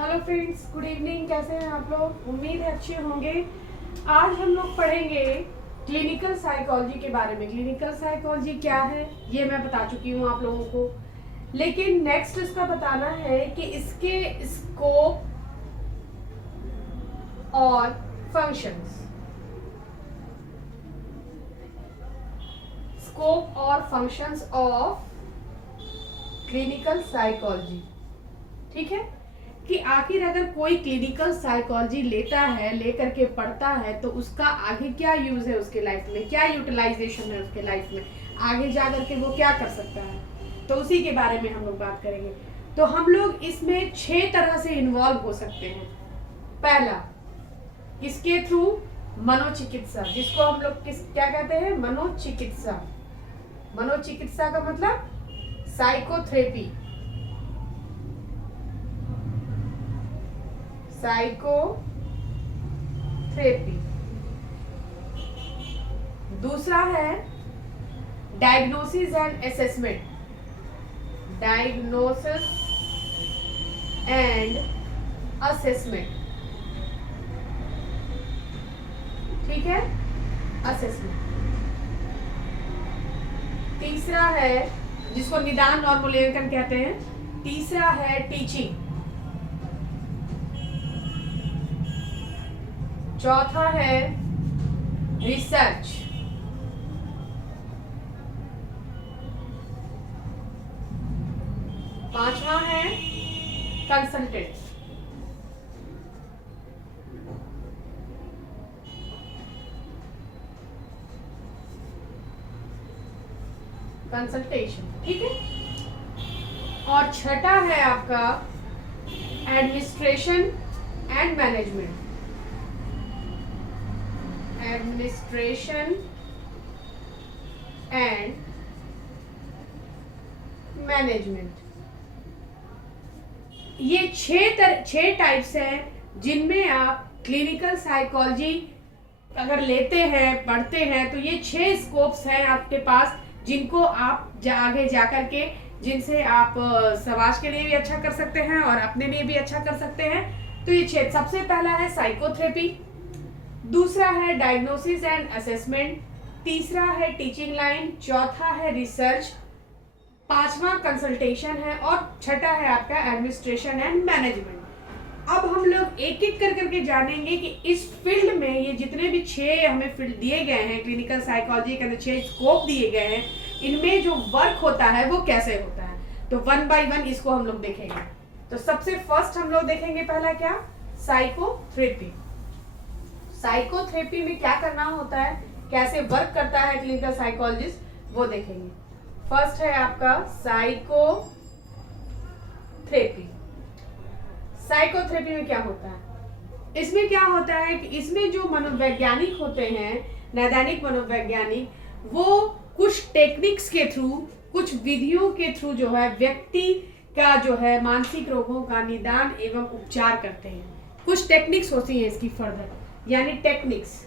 Hello friends, good evening. कैसे हैं आप लोग? उम्मीद है अच्छे होंगे। आज हम लोग पढ़ेंगे क्लिनिकल साइकोलॉजी के बारे में। क्लिनिकल साइकोलॉजी क्या है ये मैं बता चुकी हूँ आप लोगों को, लेकिन नेक्स्ट इसका बताना है कि इसके स्कोप और फंक्शंस। स्कोप और फंक्शंस ऑफ क्लिनिकल साइकोलॉजी। ठीक है कि आखिर अगर कोई क्लिनिकल साइकोलॉजी लेता है, लेकर के पढ़ता है, तो उसका आगे क्या यूज है उसके लाइफ में, क्या यूटिलाइजेशन है उसके लाइफ में, आगे जा करके वो क्या कर सकता है, तो उसी के बारे में हम लोग बात करेंगे। तो हम लोग इसमें 6 तरह से इन्वॉल्व हो सकते हैं। पहला, किसके थ्रू? मनोचिकित्सा, जिसको हम लोग क्या कहते हैं? मनोचिकित्सा। मनोचिकित्सा का मतलब साइकोथेरेपी। साइकोथेरेपी। दूसरा है diagnosis and assessment. Diagnosis and assessment. ठीक है, असेसमेंट। तीसरा है जिसको निदान और मूल्यांकन कहते हैं। तीसरा है टीचिंग। चौथा है रिसर्च। पांचवा है कंसल्टेंट। कंसल्टेशन। ठीक है, और छठा है आपका administration and management. Administration and management. ये 6 टाइप्स हैं जिनमें आप क्लिनिकल साइकोलॉजी अगर लेते हैं, पढ़ते हैं, तो ये 6 स्कोप्स हैं आपके पास, जिनको आप आगे जाकर के जिनसे आप समाज के लिए भी अच्छा कर सकते हैं और अपने लिए भी अच्छा कर सकते हैं। तो ये 6, सबसे पहला है साइकोथेरेपी, दूसरा है डायग्नोसिस एंड असेसमेंट, तीसरा है टीचिंग लाइन, चौथा है रिसर्च, पांचवा कंसल्टेशन है और छठा है आपका एडमिनिस्ट्रेशन एंड मैनेजमेंट। अब हम लोग एक एक कर करके जानेंगे कि इस फील्ड में ये जितने भी 6 हमें फील्ड दिए गए हैं, क्लिनिकल साइकोलॉजी के अंदर 6 स्कोप दिए गए हैं, इनमें जो वर्क होता है वो कैसे होता है। तो 1 बाय 1 इसको हम लोग देखेंगे। तो सबसे फर्स्ट हम लोग देखेंगे पहला क्या? साइकोथेरेपी। साइकोथेरेपी में क्या करना होता है, कैसे वर्क करता है क्लिनिकल साइकोलॉजिस्ट, वो देखेंगे। फर्स्ट है आपका साइकोथेरेपी। साइकोथेरेपी में क्या होता है? इसमें क्या होता है कि इसमें जो मनोवैज्ञानिक होते हैं, नैदानिक मनोवैज्ञानिक, वो कुछ टेक्निक्स के थ्रू, कुछ विधियों के थ्रू जो है व्यक्ति का जो है मानसिक रोगों का निदान एवं उपचार करते हैं। कुछ टेक्निक्स होती हैं इसकी फर्दर, यानी टेक्निक्स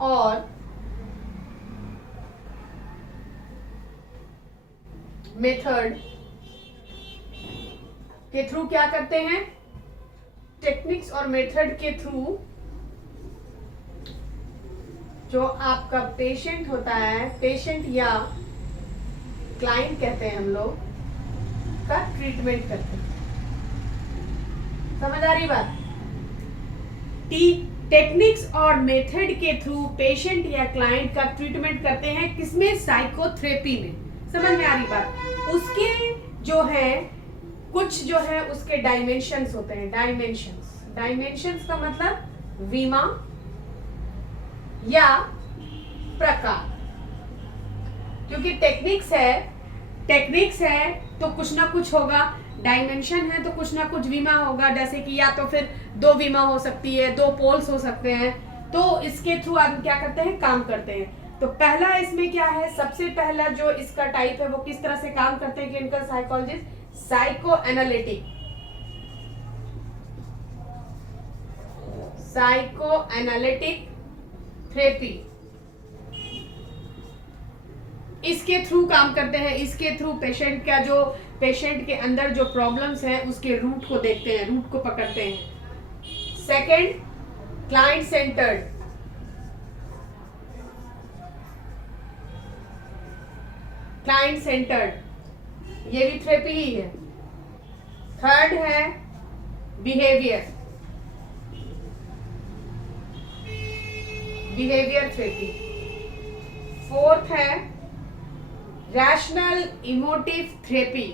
और मेथड के थ्रू क्या करते हैं? टेक्निक्स और मेथड के थ्रू जो आपका पेशेंट होता है, पेशेंट या क्लाइंट कहते हैं हम लोग, का ट्रीटमेंट करते हैं। समझ आ रही बात? टेक्निक्स और मेथड के थ्रू पेशेंट या क्लाइंट का ट्रीटमेंट करते हैं, किसमें? साइकोथेरेपी में। समझ में आ रही बात? उसके जो है कुछ जो है उसके डायमेंशंस होते हैं। डायमेंशंस का मतलब विमा या प्रकार, क्योंकि टेक्निक्स है तो कुछ ना कुछ होगा, डायमेंशन है तो कुछ ना कुछ विमा होगा। जैसे कि या तो फिर 2 विमा हो सकती है, 2 पोल्स हो सकते हैं, तो इसके थ्रू आप क्या करते हैं? काम करते हैं। तो पहला इसमें क्या है? सबसे पहला जो इसका टाइप है वो किस तरह से काम करते हैं clinical psychologist? Psycho analytic therapy. इसके थ्रू काम करते हैं, इसके थ्रू पेशेंट के अंदर जो प्रॉब्लम्स हैं उसके रूट को देखते हैं, रूट को पकड़ते हैं। Second, client centred. Client centred ये भी थेरेपी ही है। थर्ड है बिहेवियर थेरेपी। फोर्थ है rational emotive therapy.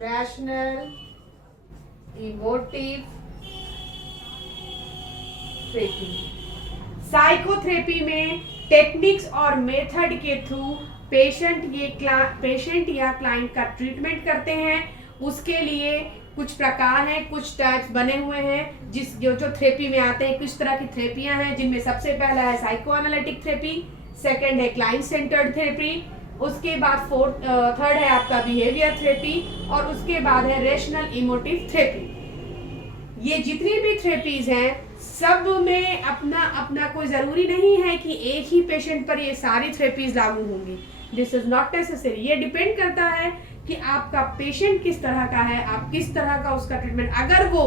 Rational emotive therapy. Psychotherapy में टेक्निक्स और मेथड के थ्रू पेशेंट या क्लाइंट का ट्रीटमेंट करते हैं। उसके लिए कुछ प्रकार हैं, कुछ टाइप्स बने हुए हैं जो थेरेपी में आते हैं। कुछ तरह की थेरेपियां हैं, जिनमें सबसे पहला है साइको एनालिटिक थेरेपी, सेकंड है क्लाइंट सेंटर्ड थेरेपी, उसके बाद थर्ड है आपका बिहेवियर थेरेपी, और उसके बाद है रेशनल इमोटिव थेरेपी। ये जितनी भी थेरेपीज हैं सब में अपना अपना कोई जरूरी नहीं है कि एक ही पेशेंट पर ये सारी थेरेपीज लागू होंगी। This is not necessary. ये डिपेंड करता है कि आपका पेशेंट किस तरह का है, आप किस तरह का उसका ट्रीटमेंट। अगर वो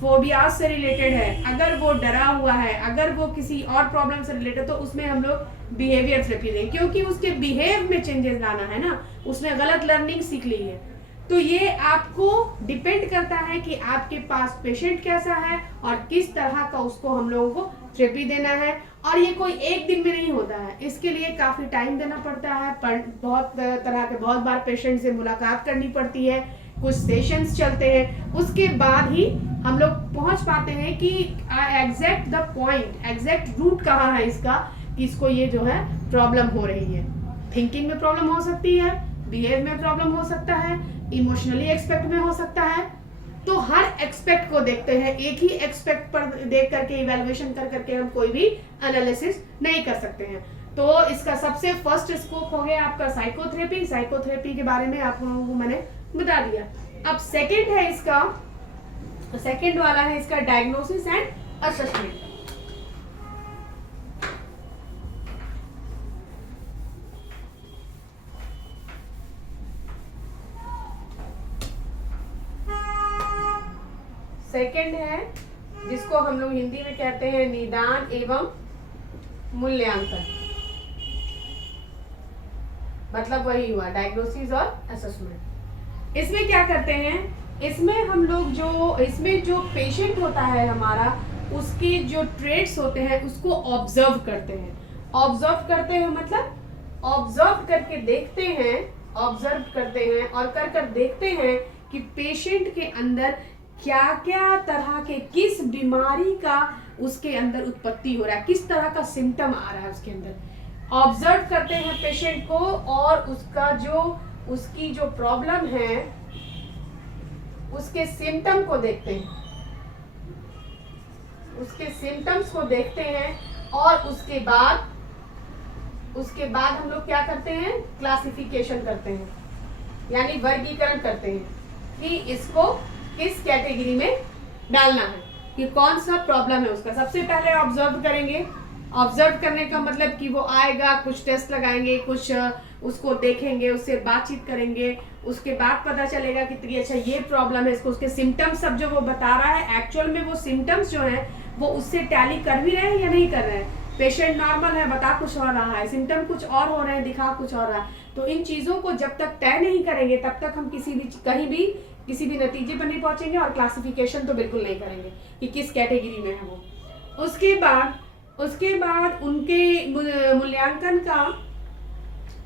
फोबिया से रिलेटेड है, अगर वो डरा हुआ है, अगर वो किसी और प्रॉब्लम से रिलेटेड, तो उसमें हम लोग बिहेवियर थेरेपी दें, क्योंकि उसके बिहेव में चेंजेस लाना है ना, उसने गलत लर्निंग सीख ली है। तो ये आपको डिपेंड करता है कि आपके पास पेशेंट कैसा है और किस तरह का उसको हम लोगों को थेरेपी देना है। और ये कोई एक दिन में नहीं होता है, इसके लिए काफ़ी टाइम देना पड़ता है। बहुत तरह के बहुत बार पेशेंट से मुलाकात करनी पड़ती है, कुछ सेशंस चलते हैं, उसके बाद ही हम लोग पहुंच पाते हैं कि exact the point, exact root कहाँ है इसका, कि इसको ये जो है प्रॉब्लम हो रही है। थिंकिंग में प्रॉब्लम हो सकती है, बिहेव में प्रॉब्लम हो सकता है, इमोशनली एक्सपेक्ट में हो सकता है। तो हर एक्सपेक्ट को देखते हैं, एक ही एक्सपेक्ट पर देख करके इवैल्यूएशन कर करके हम कोई भी एनालिसिस नहीं कर सकते हैं। तो इसका सबसे फर्स्ट स्कोप हो गया आपका साइकोथेरेपी। साइकोथेरेपी के बारे में आप लोगों को मैंने बता दिया। अब सेकंड है इसका, सेकंड वाला है इसका डायग्नोसिस एंड असेसमेंट। सेकंड है जिसको हम लोग हिंदी में कहते हैं निदान एवं मूल्यांकन, मतलब वही हुआ डायग्नोसिस और असेसमेंट। इसमें क्या करते हैं, इसमें हम लोग इसमें जो पेशेंट होता है हमारा, उसके जो ट्रेड्स होते हैं उसको ऑब्जर्व करते हैं। ऑब्जर्व करते हैं मतलब ऑब्जर्व करके देखते हैं, ऑब्जर्व करते हैं और कर देखते हैं कि पेशेंट के अंदर क्या क्या तरह के, किस बीमारी का उसके अंदर उत्पत्ति हो रहा है, किस तरह का सिम्टम आ रहा है उसके अंदर। ऑब्जर्व करते हैं पेशेंट को और उसकी जो प्रॉब्लम है उसके सिम्टम को देखते हैं, उसके सिम्टम्स को देखते हैं और उसके बाद हम लोग क्या करते हैं, क्लासिफिकेशन करते हैं, यानी वर्गीकरण करते हैं कि इसको किस कैटेगरी में डालना है, कि कौन सा प्रॉब्लम है उसका। सबसे पहले ऑब्जर्व करेंगे। ऑब्जर्व करने का मतलब कि वो आएगा, कुछ टेस्ट लगाएंगे, कुछ उसको देखेंगे, उससे बातचीत करेंगे, उसके बाद पता चलेगा कि अच्छा ये प्रॉब्लम है इसको। उसके सिम्टम्स सब जो वो बता रहा है, एक्चुअल में वो सिम्टम्स जो हैं वो उससे टैली कर भी रहे हैं या नहीं कर रहे हैं। पेशेंट नॉर्मल है, बता कुछ और रहा है, सिम्टम कुछ और हो रहे हैं, दिखा कुछ और रहा है। तो इन चीज़ों को जब तक तय नहीं करेंगे तब तक हम किसी भी नतीजे पर नहीं पहुंचेंगे, और क्लासिफिकेशन तो बिल्कुल नहीं करेंगे कि किस कैटेगरी में है वो। उसके बाद उनके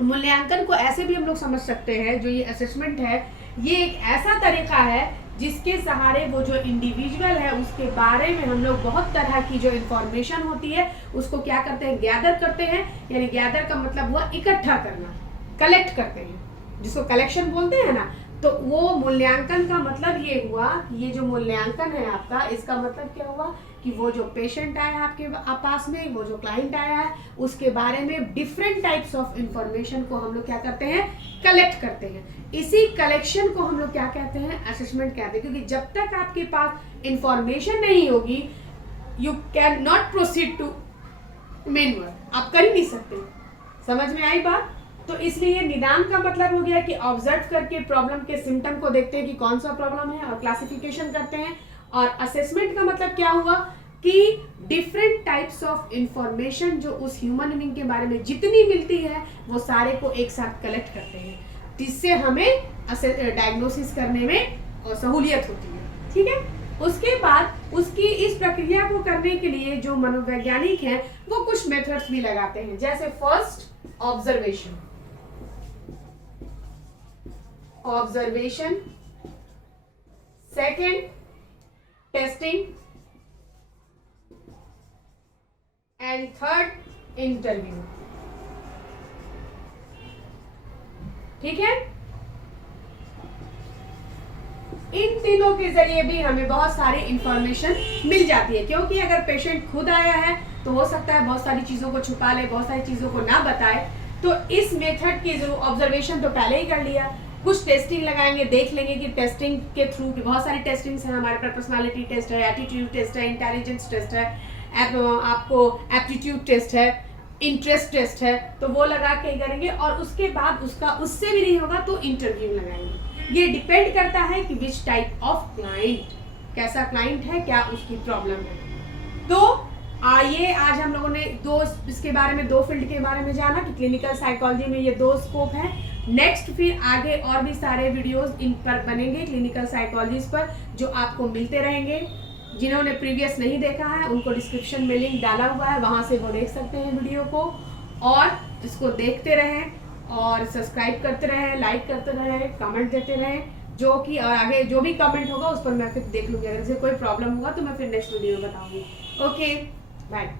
मूल्यांकन को ऐसे भी हम लोग समझ सकते हैं, जो ये असेसमेंट है ये एक ऐसा तरीका है जिसके सहारे वो जो इंडिविजुअल है उसके बारे में हम लोग बहुत तरह की जो इंफॉर्मेशन होती है उसको क्या करते हैं, गैदर करते हैं। यानी गैदर का मतलब हुआ इकट्ठा करना, कलेक्ट करते हैं, जिसको कलेक्शन बोलते हैं ना। तो वो मूल्यांकन का मतलब ये हुआ, ये जो मूल्यांकन है आपका, इसका मतलब क्या हुआ कि वो जो पेशेंट आया आपके पास में, वो जो क्लाइंट आया है, उसके बारे में डिफरेंट टाइप्स ऑफ इंफॉर्मेशन को हम लोग क्या करते हैं, कलेक्ट करते हैं। इसी कलेक्शन को हम लोग क्या कहते हैं, असेसमेंट कहते हैं। क्योंकि जब तक आपके पास इंफॉर्मेशन नहीं होगी, you cannot proceed to main word, आप कर ही नहीं सकते। समझ में आई बात? तो इसलिए निदान का मतलब हो गया कि ऑब्जर्व करके प्रॉब्लम के सिम्टम को देखते हैं कि कौन सा प्रॉब्लम है और क्लासिफिकेशन करते हैं। और असेसमेंट का मतलब क्या हुआ कि डिफरेंट टाइप्स ऑफ इंफॉर्मेशन जो उस ह्यूमन बीइंग के बारे में जितनी मिलती है वो सारे को एक साथ कलेक्ट करते हैं, जिससे हमें डायग्नोसिस करने में सहूलियत होती है। ठीक है, उसके बाद उसकी इस प्रक्रिया को करने के लिए जो मनोवैज्ञानिक हैं वो कुछ मेथड्स भी लगाते हैं, जैसे first observation, second testing and third interview. ठीक है, इन तीनों के जरिए भी हमें बहुत सारी इंफॉर्मेशन मिल जाती है, क्योंकि अगर पेशेंट खुद आया है तो हो सकता है बहुत सारी चीजों को छुपा ले, बहुत सारी चीजों को ना बताए। तो इस मेथड की जरूर ऑब्जर्वेशन तो पहले ही कर लिया, कुछ टेस्टिंग लगाएंगे, देख लेंगे कि टेस्टिंग के थ्रू बहुत सारी टेस्टिंग्स हैं हमारे पास, पर्सनालिटी टेस्ट है, एटीट्यूड टेस्ट है, इंटेलिजेंस टेस्ट है, आपको एप्टीट्यूड टेस्ट है, इंटरेस्ट टेस्ट है, तो वो लगा के करेंगे। और उसके बाद उससे भी नहीं होगा तो इंटरव्यू लगाएंगे। ये डिपेंड करता है कि विच टाइप ऑफ क्लाइंट, कैसा क्लाइंट है, क्या उसकी प्रॉब्लम है। तो आइए आज हम लोगों ने इसके बारे में, 2 फील्ड के बारे में जाना कि क्लिनिकल साइकोलॉजी में ये 2 स्कोप है। नेक्स्ट फिर आगे और भी सारे वीडियोस इन पर बनेंगे क्लिनिकल साइकोलॉजी पर, जो आपको मिलते रहेंगे। जिन्होंने प्रीवियस नहीं देखा है उनको डिस्क्रिप्शन में लिंक डाला हुआ है, वहां से वो देख सकते हैं वीडियो को, और इसको देखते रहें और सब्सक्राइब करते रहें, लाइक करते रहें, कमेंट देते रहें, जो कि और आगे जो भी कमेंट होगा उस पर मैं फिर देख लूँगी। अगर जैसे कोई प्रॉब्लम हुआ तो मैं फिर नेक्स्ट वीडियो में बताऊँगी। Okay, bye.